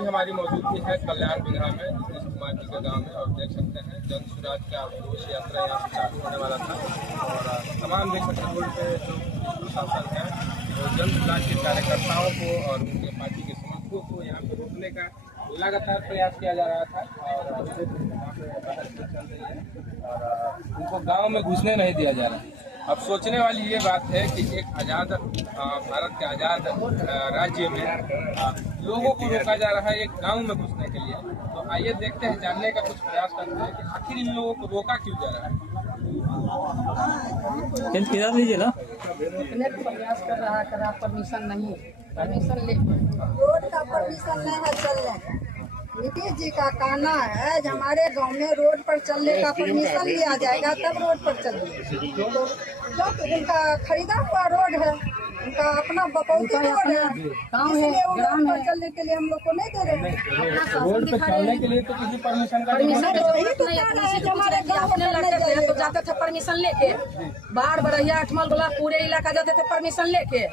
अभी हमारी मौजूदगी है कल्याण बिगहा में, नीतीश कुमार जी के गांव में, और देख सकते हैं जन स्वराज का घोष यात्रा यहाँ से चालू होने वाला था। और तमाम देख सकते हैं रोड पे जो प्रशासन है वो जन स्वराज के कार्यकर्ताओं को और उनके पार्टी के समर्थकों को यहाँ पे रोकने का लगातार प्रयास किया जा रहा था। और चल रही है और उनको गाँव में घुसने नहीं दिया जा रहा। अब सोचने वाली ये बात है कि एक आज़ाद भारत के आज़ाद राज्य में लोगों को रोका जा रहा है एक गांव में घुसने के लिए। तो आइए देखते हैं, जानने का कुछ प्रयास करते हैं कि आखिर इन लोगों को रोका क्यों जा रहा है। लीजिए ना, रोकने का प्रयास कर रहा है, परमिशन नहीं, परमिशन ले रोड का परमिशन नहीं है चलने। नीतीश जी का कहना है जो हमारे गांव में रोड पर चलने का परमिशन लिया जाएगा तब रोड पर चलेंगे। तो उनका खरीदा हुआ रोड है, उनका अपना बकौती रोड है, इसलिए वो रोड पर चलने के लिए हम लोग को नहीं दे रहे हैं। रोड पे चलने के लिए तो किसी परमिशन का तो जाते थे परमिशन लेके, बाढ़ बरहिया अठमल गोला पूरे इलाका जाते थे परमिशन लेके।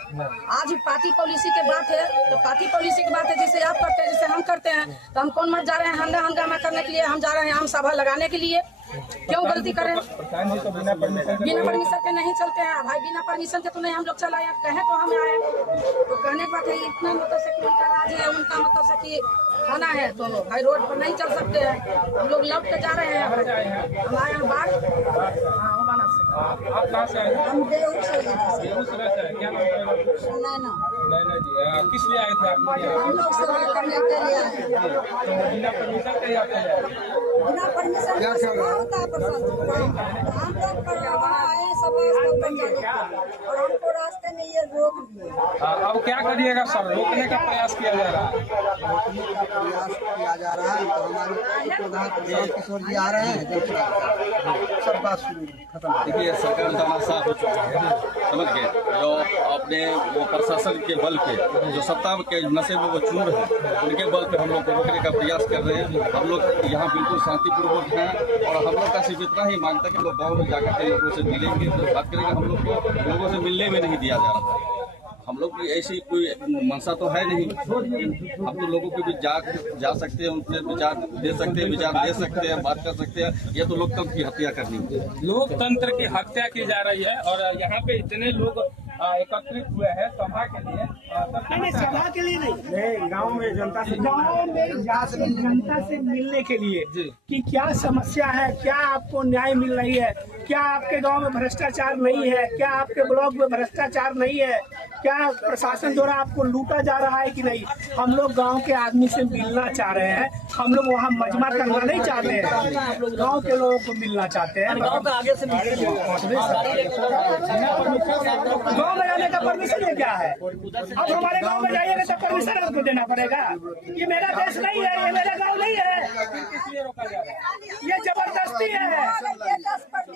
आज पार्टी पॉलिसी की बात है तो पार्टी पॉलिसी की बात है, जैसे आप करते हैं जैसे हम करते हैं। तो हम कौन मत जा रहे हैं हंगामा करने के लिए, हम जा रहे हैं आम सभा लगाने के लिए। क्यों गलती करें? बिना परमिशन के नहीं चलते हैं भाई, बिना परमिशन के तो नहीं हम लोग चलाए, कहे तो हम आए। तो कहने की बात है इतना मतलब से कि उनका राज है, उनका मतलब से कि खाना है, तो भाई रोड पर नहीं चल सकते हैं। हम लोग लौट के जा रहे हैं, हमारे यहाँ बाढ़ आप कहाँ से आए? हम बेगूसराय बेगूसराय से। क्या नाम है? नैना जी। किस लिए आए थे आप लोग यहाँ? हम लोग सभा करने के लिए आए। तो बिना परमिशन के आप चले आए? बिना परमिशन के सभा होता है प्रशासन। हम लोग पर वहाँ आए सभा स्थल पर जाने के, और हमको रास्ते में ये रोक दिए। अब क्या करिएगा सर? रोकने का प्रयास किया जा रहा है। प्रयास किया जा रहा है तो हमारे प्रधान प्रशांत किशोर जी आ रहे हैं, सब बात खत्म। देखिए सरकार तानाशाह हो चुका है, समझ गए। जो अपने वो प्रशासन के बल पे जो सत्ता के नशे में वो चूर है, उनके बल पे हम लोग को रोकने का प्रयास कर रहे हैं। हम लोग यहाँ बिल्कुल शांतिपूर्वक हैं और हम लोग का सिर्फ इतना ही मांगता है कि लोग गाँव में जाकर के लोगों से मिलेंगे, तो बात करेंगे। हम लोग को लोगों से मिलने में नहीं दिया जा रहा है। हम लोग की ऐसी कोई मंशा तो है नहीं। हम तो लोगों के भी जा सकते हैं, उनसे विचार दे सकते हैं, विचार दे सकते हैं, बात कर सकते हैं। ये तो लोकतंत्र की हत्या करनी है। लोकतंत्र की हत्या की जा रही है और यहाँ पे इतने लोग एकत्रित हुए हैं सभा के लिए। नहीं, सभा के लिए नहीं, गांव में जनता से जनता से मिलने के लिए कि क्या समस्या है, क्या आपको न्याय मिल रही है, क्या आपके गांव में भ्रष्टाचार नहीं है, क्या आपके ब्लॉक में भ्रष्टाचार नहीं है, क्या प्रशासन द्वारा आपको लूटा जा रहा है कि नहीं। हम लोग गांव के आदमी से मिलना चाह रहे हैं। हम लोग वहाँ मजमा करना नहीं चाहते हैं, गांव के लोगों को मिलना चाहते हैं। गांव में जाने का परमिशन है क्या है? अब हमारे गांव में जाइएगा तो परमिशन आपको देना पड़ेगा। ये मेरा देश नहीं है, ये मेरा गांव नहीं है, ये जबरदस्ती है,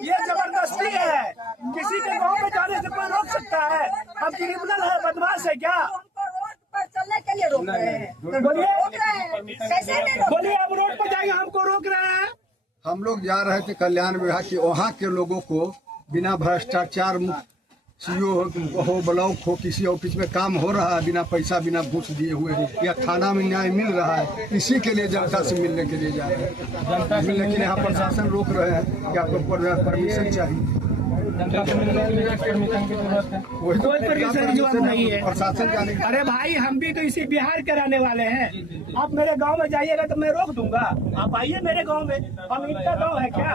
ये जबरदस्ती है। किसी के गांव में जाने से कोई रोक सकता है? हम क्रिमिनल है, बदमाश है क्या? रोड पर चलने के लिए रोक रहे हैं। बोलिए अब रोड पर जाएंगे, हमको रोक रहे हैं। हम लोग जा रहे थे कल्याण विभाग की, वहाँ के लोगों को बिना भ्रष्टाचार मुक्त सीओ हो, ब्लॉक हो, किसी ऑफिस में काम हो रहा है बिना पैसा बिना घूस दिए हुए, या थाना में न्याय मिल रहा है, इसी के लिए जनता से मिलने के लिए जा रहे हैं। लेकिन यहाँ प्रशासन रोक रहे हैं कि आपको परमिशन चाहिए। कोई परमिशन की जरूरत नहीं है प्रशासन जाने। अरे भाई हम भी तो इसी बिहार के रहने वाले हैं। आप मेरे गांव में जाइएगा तो मैं रोक दूंगा। आप आइए मेरे गांव में, हम इनका गांव है क्या?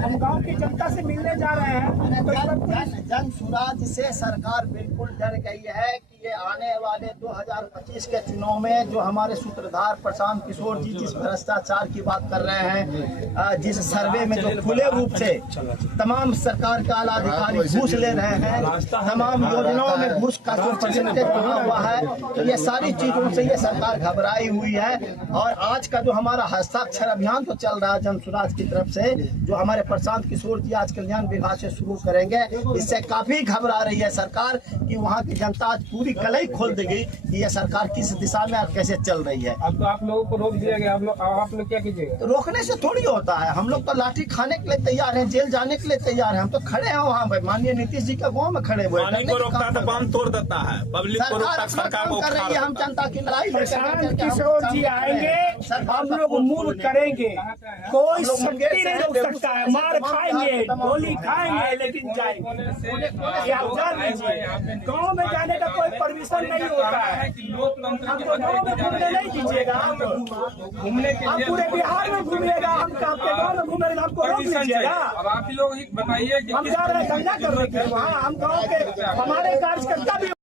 हम गांव की जनता से मिलने जा रहे हैं। जन स्वराज से सरकार बिल्कुल डर गई है कि ये आने वाले 2025 के चुनाव में जो हमारे सूत्रधार प्रशांत किशोर जी जिस भ्रष्टाचार की बात कर रहे हैं, जिस सर्वे में जो खुले रूप से तमाम सरकार के आला अधिकारी घूस ले रहे हैं, तमाम योजनाओं में घूस का जो परसेंटेज बना हुआ है, तो ये सारी चीजों से ये सरकार घबराई हुई है। और आज का जो हमारा हस्ताक्षर अभियान तो चल रहा है जन स्वराज की तरफ से, जो हमारे प्रशांत किशोर जी आज कल्याण विभाग से शुरू करेंगे, इससे काफी घबरा रही है सरकार कि वहाँ की जनता आज पूरी कलई खोल देगी कि ये सरकार किस दिशा में और कैसे चल रही है। अब तो आप लोगों को रोक दिया गया, आप लोग क्या कीजिएगा? तो रोकने से थोड़ी होता है, हम लोग तो लाठी खाने के लिए तैयार हैं, जेल जाने के लिए तैयार हैं। हम तो खड़े हैं वहाँ पे, माननीय नीतीश जी के गाँव में खड़े हुए पानी को रोकता तो बांध तोड़ देता है, पब्लिक को रोकता सरकार को कर रही है। हम जनता की लड़ाई प्रशांत किशोर जी आएंगे, हम लोग मूव करेंगे, कोई शक्ति नहीं रोक सकता है। मार खाएंगे, गोली खाएंगे, लेकिन जाएंगे। आप जान लीजिए, गाँव में जाने का कोई परमिशन नहीं होता है। हमको गाँव में घूमने नहीं दीजिएगा, घूमने के आप लिए पूरे बिहार में घूमिएगा, हम आपके गाँव में घूमेंगे, हमको रोक लीजिएगा। अब आप ही लोग ही बताइए कि हम जा रहे हैं धंधा करने के वहाँ, हम गाँव के हमारे कार्यकर्ता भी